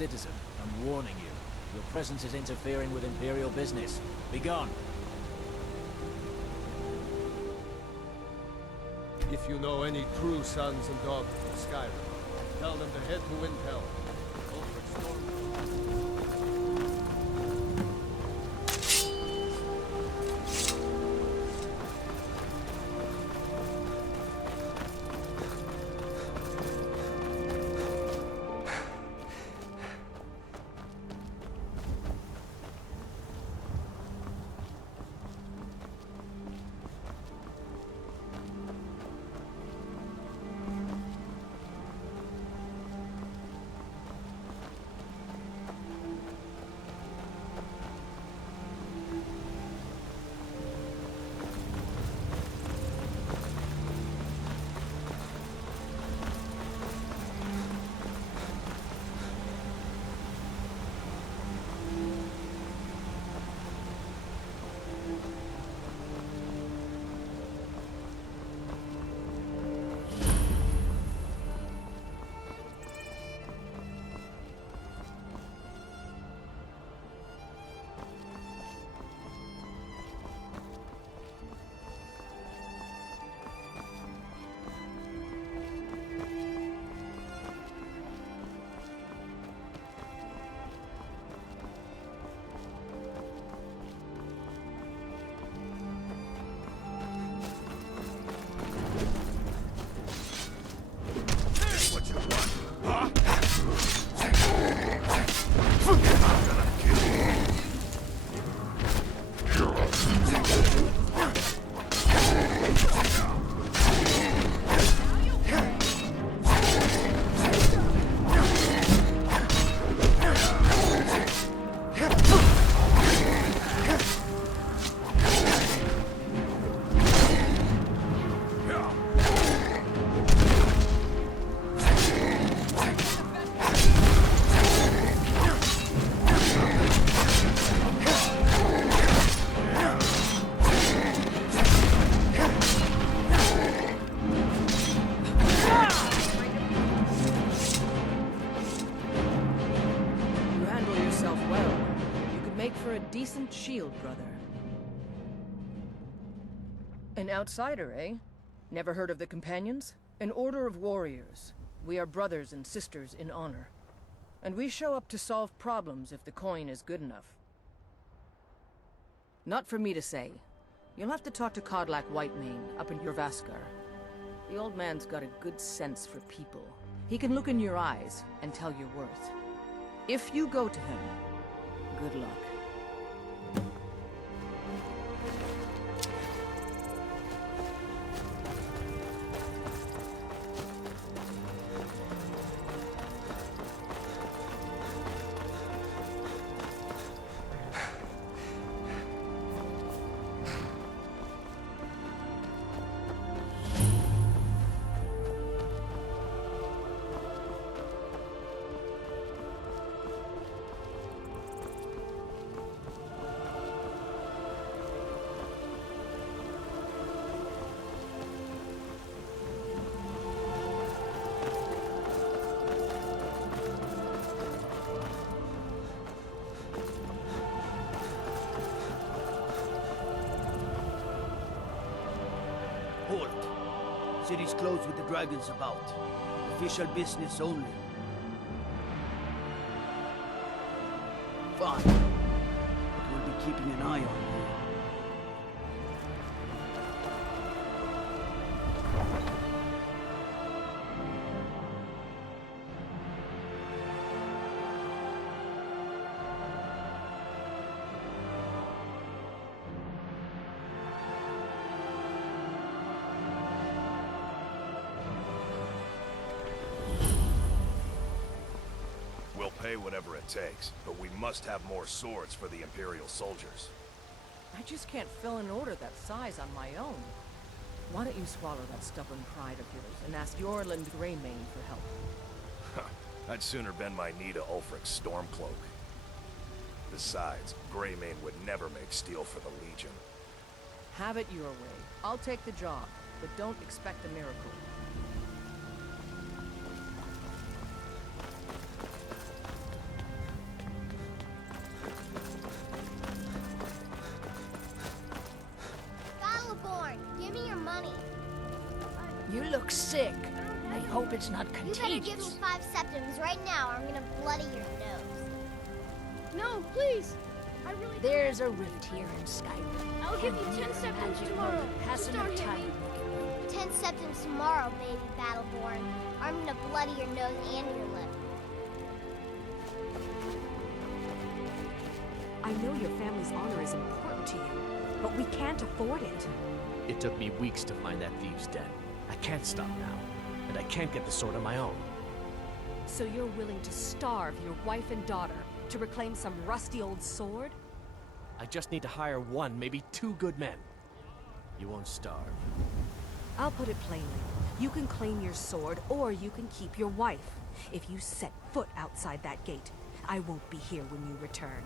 citizen. I'm warning you. Your presence is interfering with Imperial business. Be gone. If you know any true sons and daughters of Skyrim, tell them to head to Windhelm. Ulfric's storm. Decent shield, brother. An outsider, eh? Never heard of the Companions? An order of warriors. We are brothers and sisters in honor. And we show up to solve problems if the coin is good enough. Not for me to say. You'll have to talk to Kodlak Whitemane up in Jorvaskar. The old man's got a good sense for people. He can look in your eyes and tell your worth. If you go to him, good luck. Halt. City's closed with the dragons about. Official business only. Fine. But we'll be keeping an eye on you. We'll pay whatever it takes, but we must have more swords for the Imperial soldiers. I just can't fill an order that size on my own. Why don't you swallow that stubborn pride of yours and ask Yorland Greymane for help? I'd sooner bend my knee to Ulfric's Stormcloak. Besides, Greymane would never make steel for the Legion. Have it your way. I'll take the job, but don't expect a miracle. Give me your money. You look sick. I hope it's not You better give me contagious. 5 septims right now or I'm gonna bloody your nose. No, please. I really. There's a rift here in Skyrim. I'll give you 10 septims tomorrow. Pass Just enough don't hit time. me. 10 septims tomorrow, baby Battleborn. Or I'm gonna bloody your nose and your lip. I know your family's honor is important to you, but we can't afford it. It took me weeks to find that thieves' den. I can't stop now, and I can't get the sword on my own. So you're willing to starve your wife and daughter to reclaim some rusty old sword? I just need to hire one, maybe 2 good men. You won't starve. I'll put it plainly. You can claim your sword, or you can keep your wife. If you set foot outside that gate, I won't be here when you return.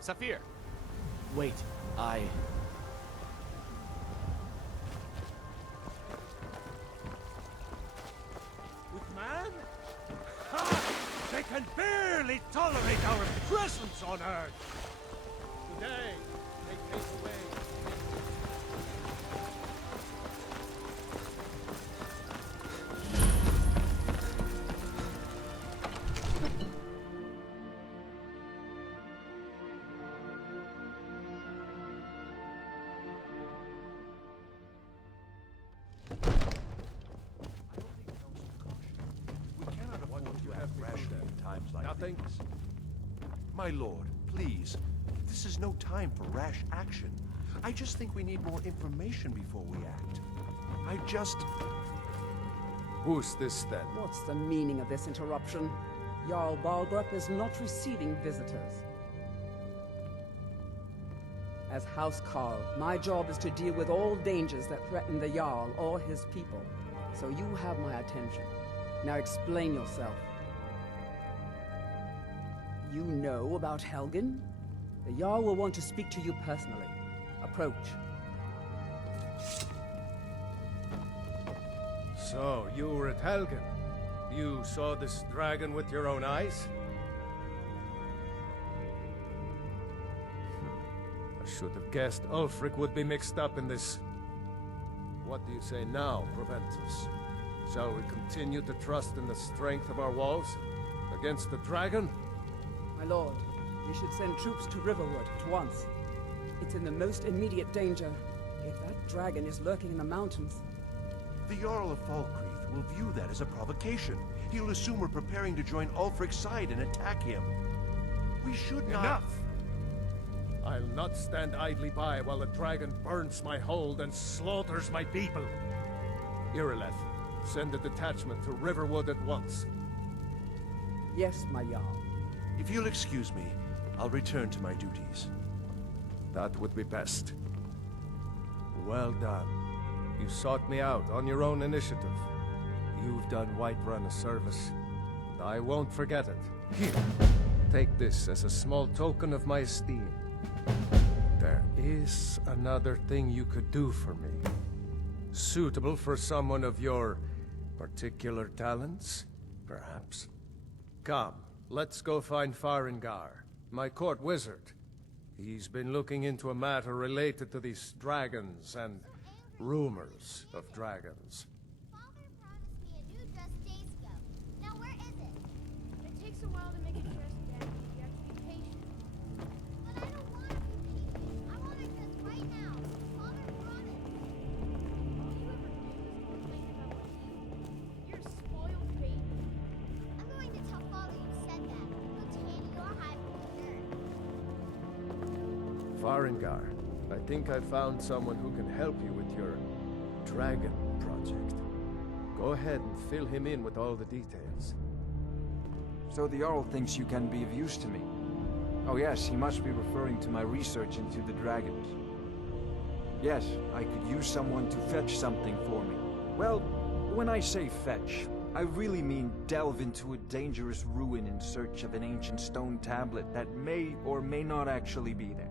Saphir! Wait, With man? Ha! They can barely tolerate our presence on Earth! Today, they take away. Nothing. My lord, please. This is no time for rash action. I just think we need more information before we act. Who's this then? What's the meaning of this interruption? Jarl Balgrup is not receiving visitors. As House Carl, my job is to deal with all dangers that threaten the Jarl or his people. So you have my attention. Now explain yourself. You know about Helgen? The Jarl will want to speak to you personally. Approach. So, you were at Helgen. You saw this dragon with your own eyes? I should have guessed Ulfric would be mixed up in this. What do you say now, Proventus? Shall we continue to trust in the strength of our walls against the dragon? My lord, we should send troops to Riverwood at once. It's in the most immediate danger. If that dragon is lurking in the mountains... The Jarl of Falkreath will view that as a provocation. He'll assume we're preparing to join Ulfric's side and attack him. We should not... Enough! I'll not stand idly by while the dragon burns my hold and slaughters my people. Irileth, send a detachment to Riverwood at once. Yes, my Jarl. If you'll excuse me, I'll return to my duties. That would be best. Well done. You sought me out on your own initiative. You've done Whiterun a service, and I won't forget it. Here, take this as a small token of my esteem. There is another thing you could do for me. Suitable for someone of your particular talents, perhaps. Come, let's go find Farengar, my court wizard. He's been looking into a matter related to these dragons and rumors of dragons. Father promised me a new dress days ago. Now where is it? It takes a while to make a dress, Daddy. You have to be patient. But I don't want to be patient. I want a dress right now. Father promised. All you ever do is complain about what you want. You're a spoiled baby. I'm going to tell Father you said that. He'll tan your hide from the dirt. Farengar, I think I found someone who can help you with your dragon project. Go ahead and fill him in with all the details. So the Jarl thinks you can be of use to me. Oh yes, he must be referring to my research into the dragons. Yes, I could use someone to fetch something for me. Well, when I say fetch, I really mean delve into a dangerous ruin in search of an ancient stone tablet that may or may not actually be there.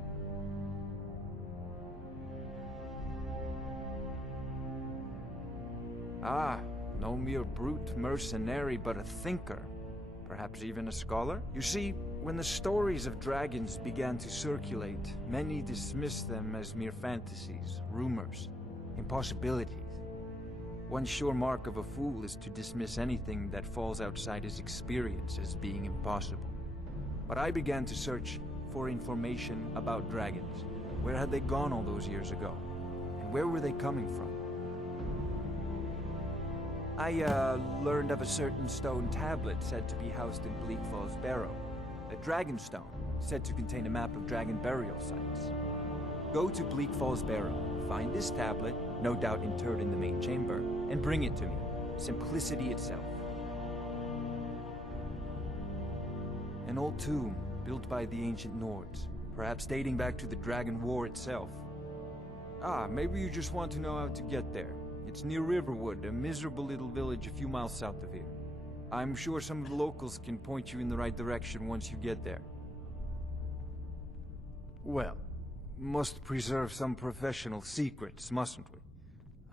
Ah, no mere brute mercenary, but a thinker. Perhaps even a scholar? You see, When the stories of dragons began to circulate, many dismissed them as mere fantasies, rumors, impossibilities. One sure mark of a fool is to dismiss anything that falls outside his experience as being impossible. But I began to search for information about dragons. Where had they gone all those years ago? And where were they coming from? I learned of a certain stone tablet said to be housed in Bleak Falls Barrow. A dragon stone, said to contain a map of dragon burial sites. Go to Bleak Falls Barrow, find this tablet, no doubt interred in the main chamber, and bring it to me. Simplicity itself. An old tomb, built by the ancient Nords, perhaps dating back to the Dragon War itself. Ah, maybe you just want to know how to get there. It's near Riverwood, a miserable little village a few miles south of here. I'm sure some of the locals can point you in the right direction once you get there. Well, must preserve some professional secrets, mustn't we?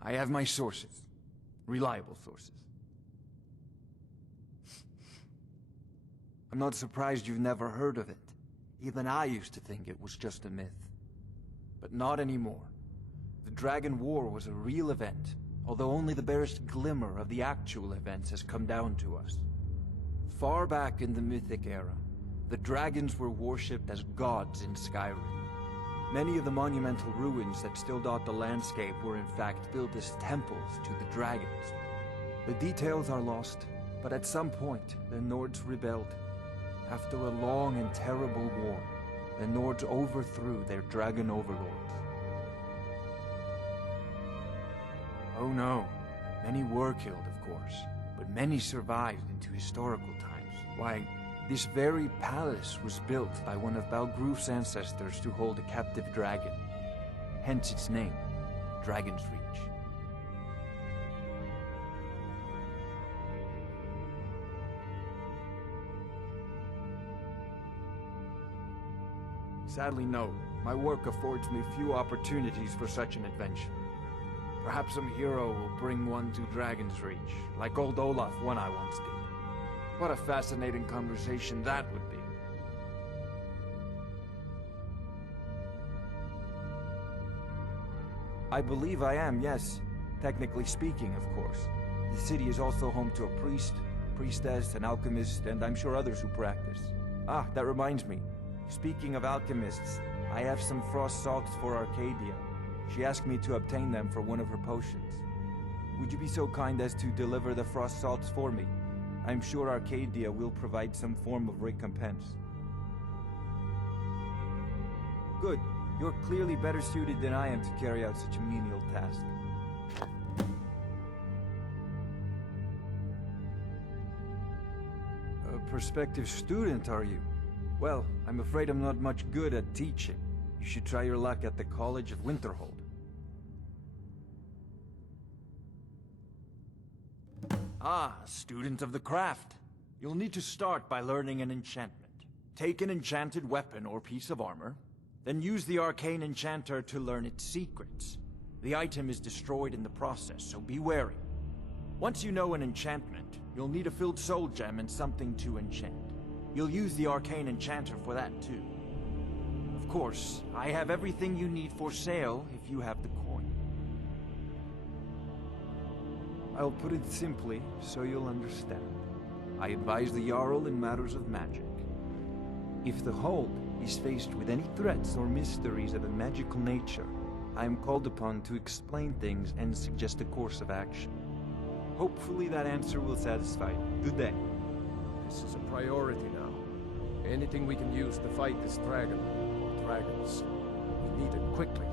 I have my sources. Reliable sources. I'm not surprised you've never heard of it. Even I used to think it was just a myth. But not anymore. The Dragon War was a real event, although only the barest glimmer of the actual events has come down to us. Far back in the Mythic era, the dragons were worshipped as gods in Skyrim. Many of the monumental ruins that still dot the landscape were in fact built as temples to the dragons. The details are lost, but at some point, the Nords rebelled. After a long and terrible war, the Nords overthrew their dragon overlords. Oh no, many were killed, of course, but many survived into historical times. Why, this very palace was built by one of Balgroof's ancestors to hold a captive dragon. Hence its name, Dragonsreach. Sadly, no. My work affords me few opportunities for such an adventure. Perhaps some hero will bring one to Dragonsreach, like old Olaf one I once did. What a fascinating conversation that would be. I believe I am, yes. Technically speaking, of course. The city is also home to a priest, priestess, an alchemist, and I'm sure others who practice. Ah, that reminds me. Speaking of alchemists, I have some frost salts for Arcadia. She asked me to obtain them for one of her potions. Would you be so kind as to deliver the frost salts for me? I'm sure Arcadia will provide some form of recompense. Good. You're clearly better suited than I am to carry out such a menial task. A prospective student, are you? Well, I'm afraid I'm not much good at teaching. You should try your luck at the College of Winterhold. Ah, student of the craft. You'll need to start by learning an enchantment. Take an enchanted weapon or piece of armor, then use the arcane enchanter to learn its secrets. The item is destroyed in the process, so be wary. Once you know an enchantment, you'll need a filled soul gem and something to enchant. You'll use the arcane enchanter for that too. Of course, I have everything you need for sale if you have the coin. I'll put it simply so you'll understand. I advise the Jarl in matters of magic. If the Hold is faced with any threats or mysteries of a magical nature, I am called upon to explain things and suggest a course of action. Hopefully that answer will satisfy you. Good day. This is a priority now. Anything we can use to fight this dragon, or dragons, we need it quickly,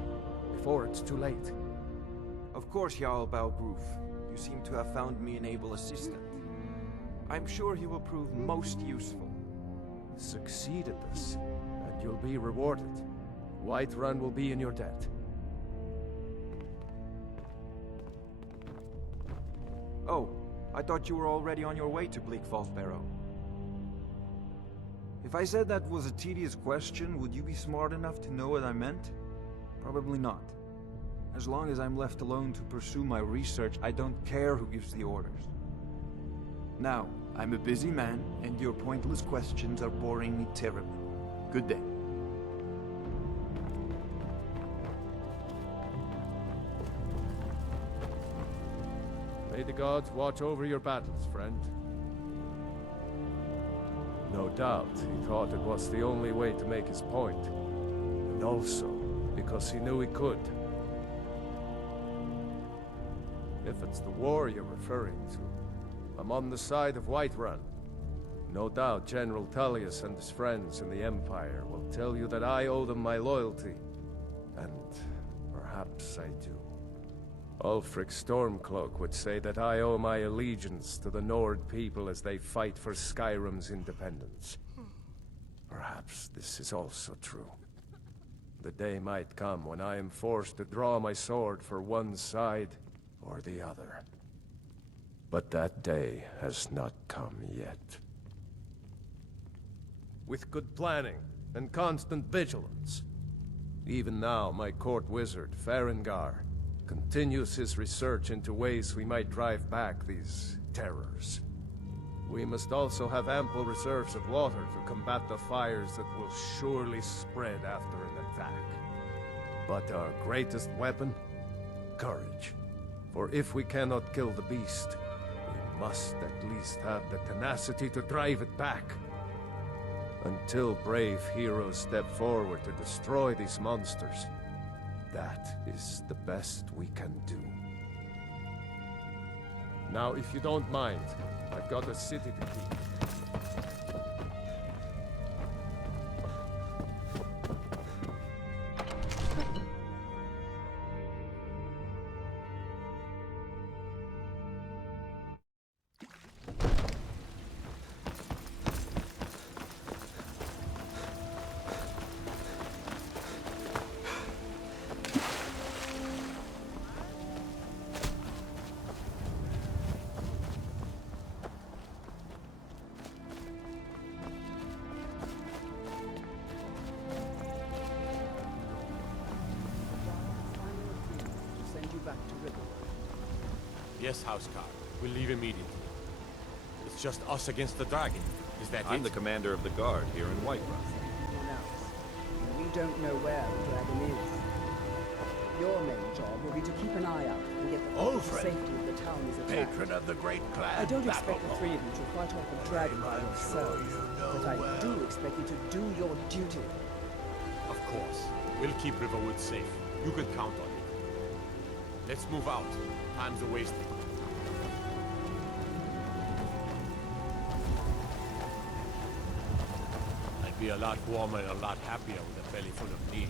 before it's too late. Of course, Jarl Balgroof. You seem to have found me an able assistant. I'm sure he will prove most useful. Succeed at this, and you'll be rewarded. Whiterun will be in your debt. Oh, I thought you were already on your way to Bleak Falls Barrow. If I said that was a tedious question, would you be smart enough to know what I meant? Probably not. As long as I'm left alone to pursue my research, I don't care who gives the orders. Now, I'm a busy man, and your pointless questions are boring me terribly. Good day. May the gods watch over your battles, friend. No doubt, he thought it was the only way to make his point. And also, because he knew he could. If it's the war you're referring to, I'm on the side of Whiterun. No doubt General Tullius and his friends in the Empire will tell you that I owe them my loyalty. And perhaps I do. Ulfric Stormcloak would say that I owe my allegiance to the Nord people as they fight for Skyrim's independence. Perhaps this is also true. The day might come when I am forced to draw my sword for one side or the other. But that day has not come yet. With good planning and constant vigilance. Even now, my court wizard, Farengar, continues his research into ways we might drive back these terrors. We must also have ample reserves of water to combat the fires that will surely spread after an attack. But our greatest weapon? Courage. For if we cannot kill the beast, we must at least have the tenacity to drive it back. Until brave heroes step forward to destroy these monsters, that is the best we can do. Now, if you don't mind, I've got a city to keep. Yes, Housecarl. We'll leave immediately. It's just us against the dragon. Is that I'm the commander of the guard here in Whiterun. Anyone else. And we don't know where the dragon is. Your main job will be to keep an eye out and get the safety of the town is attacked. Patron of the great clan. I don't expect the three of you to fight off a dragon by yourselves, but I do expect you to do your duty. Of course. We'll keep Riverwood safe. You can count on it. Let's move out. Time's a wasting. I'd be a lot warmer and a lot happier with a belly full of meal.